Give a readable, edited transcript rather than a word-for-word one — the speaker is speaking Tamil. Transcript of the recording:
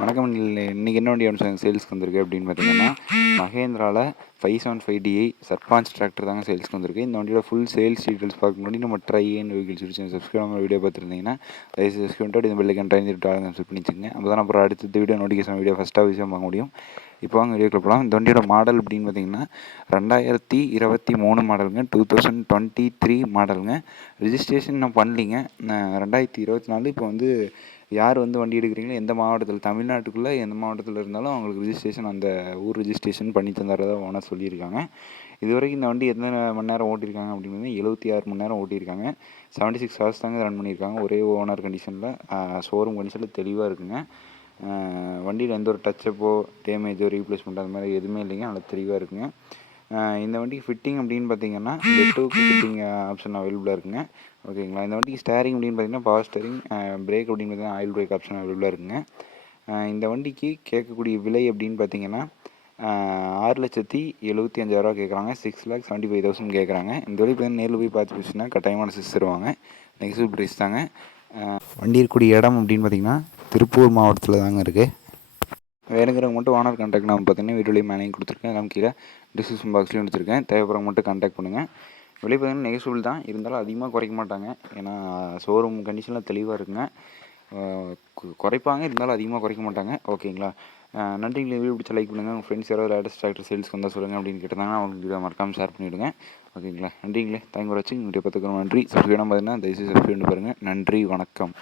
வணக்கம். இன்றைக்கி என்ன வண்டி சேல்ஸ்க்கு வந்திருக்கு அப்படின்னு பார்த்தீங்கன்னா, மகேந்திராவில் 575DI சர்பாஞ்ச் டிராக்டர் தாங்க சேல்ஸ்க்கு வந்திருக்கு. இந்த வண்டியோட ஃபுல் சேல்ஸ் டீட்டெயில்ஸ் பார்க்க முன்னாடி நம்ம try and vehicles YouTube subscribe video பார்த்துருந்தீங்கன்னா தயவுசெய்து சப்ஸ்கிரைப் பண்ணிட்டு இந்த பெல்லைக்கன் ட்ரை ஆளுங்க செட் பண்ணி வச்சுங்க. அப்போ தான் அப்புறம் அடுத்த வீடியோ நோட்டிஃபிகேஷன் வீடியோ ஃபஸ்ட்டாக விஷயம் பார்க்க முடியும். இப்போ வாங்க வீடியோக்குள்ள போகலாம். இந்த வண்டியோட மாடல் அப்படின்னு பார்த்தீங்கன்னா 2023 மாடலுங்க, 2023 மாடலுங்க. ரிஜிஸ்ட்ரேஷன் நான் பண்ணலிங்க. 2024. இப்போ வந்து யார் வந்து வண்டி எடுக்கிறீங்களோ எந்த மாவட்டத்தில், தமிழ்நாட்டுக்குள்ளே எந்த மாவட்டத்தில் இருந்தாலும் அவங்களுக்கு ரிஜிஸ்ட்ரேஷன் அந்த ஊர் ரிஜிஸ்ட்ரேஷன் பண்ணி தந்துடுறதா ஓனர் சொல்லியிருக்காங்க. இது வரைக்கும் இந்த வண்டி எத்தனை மணி நேரம் ஓட்டியிருக்காங்க அப்படின்னு 76 மணி நேரம் ஓட்டியிருக்காங்க. 76 ஹவர்ஸ் தாங்க ரன் பண்ணியிருக்காங்க. ஒரே ஓனர் கண்டிஷனில், ஷோரூம் கண்டிஷனில் தெளிவாக இருக்குங்க. வண்டியில் எந்த ஒரு டச்சப்போ டேமேஜோ ரீப்ளேஸ்மெண்ட் அந்த மாதிரி எதுவுமே இல்லைங்க. நல்லா தெளிவாக இருக்குங்க. இந்த வண்டிக்கு ஃபிட்டிங் அப்படின்னு பார்த்தீங்கன்னா பெட்டுக்கு ஃபிட்டிங் ஆப்ஷன் அவைலபிளாக இருக்குங்க. ஓகேங்களா. இந்த வண்டிக்கு ஸ்டேரிங் அப்படின்னு பார்த்தீங்கன்னா பவர் ஸ்டேரிங், பிரேக் அப்படின்னு பார்த்தீங்கன்னா ஆயில் பிரேக் ஆப்ஷன் அவைலபிளாக இருக்குங்க. இந்த வண்டிக்கு கேட்கக்கூடிய விலை அப்படின்னு பார்த்தீங்கன்னா 6,75,000 கேட்குறாங்க. 6,75,000 கேட்குறாங்க. இந்த வண்டி பார்த்தீங்கன்னா நேரில் போய் பார்த்து பேசினா கட்டாயமான சிஸ் தருவாங்க. நெக்ஸ்ட் ப்ரைஸ் தாங்க. வண்டி இருக்கக்கூடிய இடம் அப்படின்னு பார்த்தீங்கன்னா திருப்பூர் மாவட்டத்தில் தாங்க இருக்குது. வேணுங்கிறவங்க மட்டும் ஓனர் கான்டாக்ட் நான் பார்த்தீங்கன்னா வீடியோலேயே மேலேயும் கொடுத்துருக்கேன். எல்லாம் கீழே டிஸ்கிரிப்ஷன் பாக்ஸ்லேயும் எடுத்துருக்கேன். தேவைப்படுறவங்க மட்டும் கான்டாக்ட் பண்ணுங்கள். விலை பார்த்தீங்கன்னா நெகசிபிள் தான், இருந்தாலும் அதிகமாக குறைக்க மாட்டாங்க. ஏன்னா ஷோரூம் கண்டிஷனில் தெளிவாக இருக்குங்க. குறைப்பாங்க, இருந்தாலும் அதிகமாக குறைக்க மாட்டாங்க. ஓகேங்களா. நன்றிங்களை வீடியோ பிடிச்ச லைக் பண்ணுங்கள். உங்கள் ஃப்ரெண்ட்ஸ் யாராவது லேட்டஸ்ட் டிராக்டர் சேல்ஸ்க்கு வந்தால் சொல்லுங்கள் அப்படின்னு கேட்டாங்கன்னா அவங்களுக்கு வீடியோ மறக்காமல் ஷேர் பண்ணிவிடுங்க. ஓகேங்களா. நன்றிங்களே. தேங்க் ஃபார் வாட்சிங். வீடியோ பார்த்துக்கிறோம். நன்றி. சப்ஸ்கிரைப் பார்த்தீங்கன்னா தயவுசெய்து சப்ஸ்கிரைப் பண்ணி பாருங்கள். நன்றி, வணக்கம்.